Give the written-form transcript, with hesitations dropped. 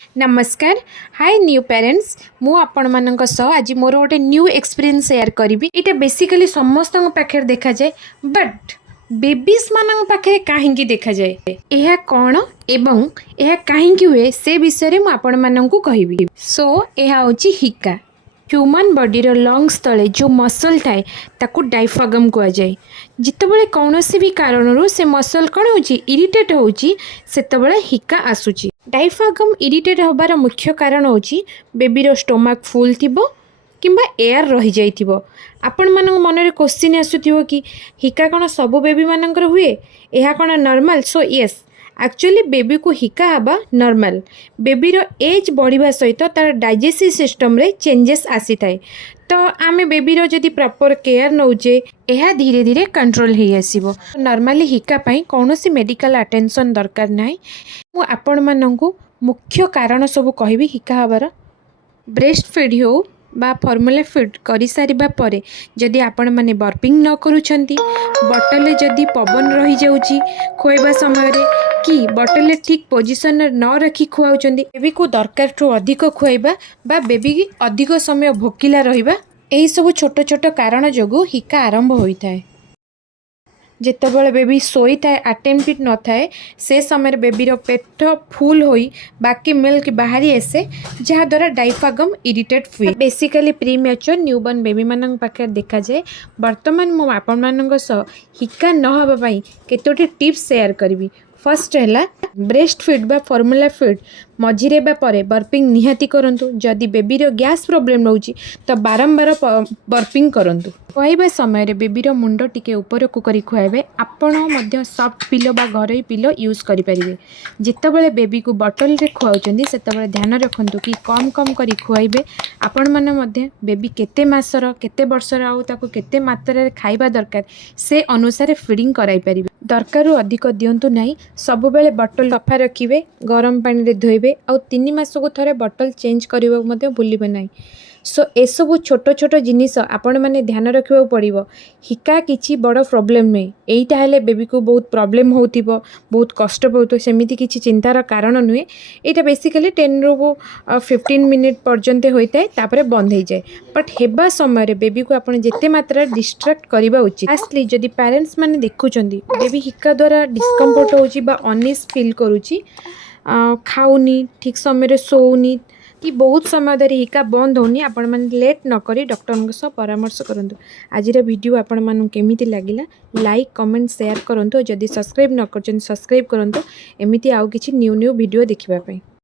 नमस्कार। हाय new parents. मु आपण मानक सह आज मोर गोटे न्यू एक्सपीरियंस शेयर करी। इटा बेसिकली समस्त पाखे देखा जाए, बट बेबीज मान पाखे कहीं देखा जाए यह कौन एवं यह कहीं हुए से विषय में आपण मानक कहबी। सो यह हूँ हिका। ह्यूमन बॉडी रो लंग्स तले जो मसल थाए ताकू डायफ्रागम कह जाए। जितेबाला कौन भी कारण से मसल कौन हो इरिटेट होची सेतेबाला हिका आसूची। डायफ्रागम इरिटेट होबार मुख्य कारण होची बेबीर स्टोमाक फुल थिबो किंबा एयर रही जाइथिबो। आपण मानक मन रे क्वेश्चन आसुथिबो कि हिका कौन सब बेबी मानकर हुए, यह कौन normal? So yes, actually baby को हिका हवा नॉर्मल। बेबीर एज बढ़िया सहित तार डाइजेस्टिव सिस्टम रे चेंजेस आसी थाए। तो आमे बेबीर जदि प्रॉपर केयर नौचे यह धीरे धीरे कंट्रोल हो आसीबो। नॉर्मली हिका पाई कौन सी मेडिकल अटेंशन दरकार नाही। मु आपण मानकु मुख्य कारण सब कहबी हिका हबार। ब्रेस्ट फीड हो बा फॉर्मूला फीड कर सारिबा परे जदि आपण माने बर्पिंग न करूछंती, बॉटल जदि पवन रही जाउची खुआइबा समय रे कि बॉटल ठीक पोजिशन न रखी खुआउछंती, बेबी को दरकार ठू अधिक खुआइबा बा बेबी की अधिक समय भोकिला रहिबा, एही सब छोट छोट कारण जोगु हिका आरंभ होइथाय। जितेबाला बेबी शोई थाए अटेम्प्ट न थाए से समय बेबीर पेट फुल होई बाकी मिल्क बाहरी आसे जहाँद्वारा डायफ्रागम इरिटेट हुए। Basically pre mature newborn baby मान पाखे देखा जाए। बर्तमान मु आपण मानक सह हिका न हबा पई केतोटी टिप्स शेयर करी। फर्स्ट है ब्रेस्ट फीड बा फॉर्मूला फीड मझिरे बा परे बर्पिंग निहाती करंतु। जदि बेबीर गैस प्रॉब्लम रोची तो बारंबार बर्पिंग करंतु। खुआइबा समय रे बेबीर मुंड टिके ऊपर को करी खुआइबे। आपण मध्य सॉफ्ट पिलो बा घरोई पिलो यूज करि परिबे। जितेबाला बेबी को बॉटल रे खुआउचंदी सेतेबाला ध्यान रखंतु कि कम कम करी खुआइबे। आपण माने मध्य बेबी केते मासर केते वर्षर आउ ताको केते मात्रा रे खाइबा दरकार से अनुसार फीडिंग कराई परिबे। दरकारु अधिक दिंतु नहीं। सब बेले बॉटल सफा रखिए, गरम पानी रे धोइबे और 3 मास को थरे बॉटल चेंज करने मध्य भूलिबे नहीं। सो एसबू छोट छोट जिनिस आपण मैंने ध्यान रखा पड़ो। हिका किसी बड़ प्रोब्लेम नहीं, यहीटा हेले बेबी को बहुत प्रोब्लेम हो बहुत कष्ट पाऊँ सेमती किसी चिंतार कारण नुहे। यहाँ बेसिकली 10 ରୁ 15 मिनिट पर्यंत होता है तापर बंद हो जाए। बट हेबा समय बेबी को आपन जेते मात्रा डिस्ट्रैक्ट करवा उचित। लास्टली जदि पेरेंट्स मैंने देखुं बेबी हिका द्वारा डिस्कम्फर्ट हो अनइज फील करुच्ची, खाऊनी ठीक समय शोनी कि बहुत समय धरी हिका बंद होनी, आपण मैंने लेट न करी डॉक्टर सह परामर्श करूँ। आज वीडियो आपण मानू केमिति लागिला लाइक कमेंट शेयर करूँ। जदि सब्सक्राइब न कर सब्सक्राइब करूँ एमती आउ किछि न्यू न्यू वीडियो देखिबा पई।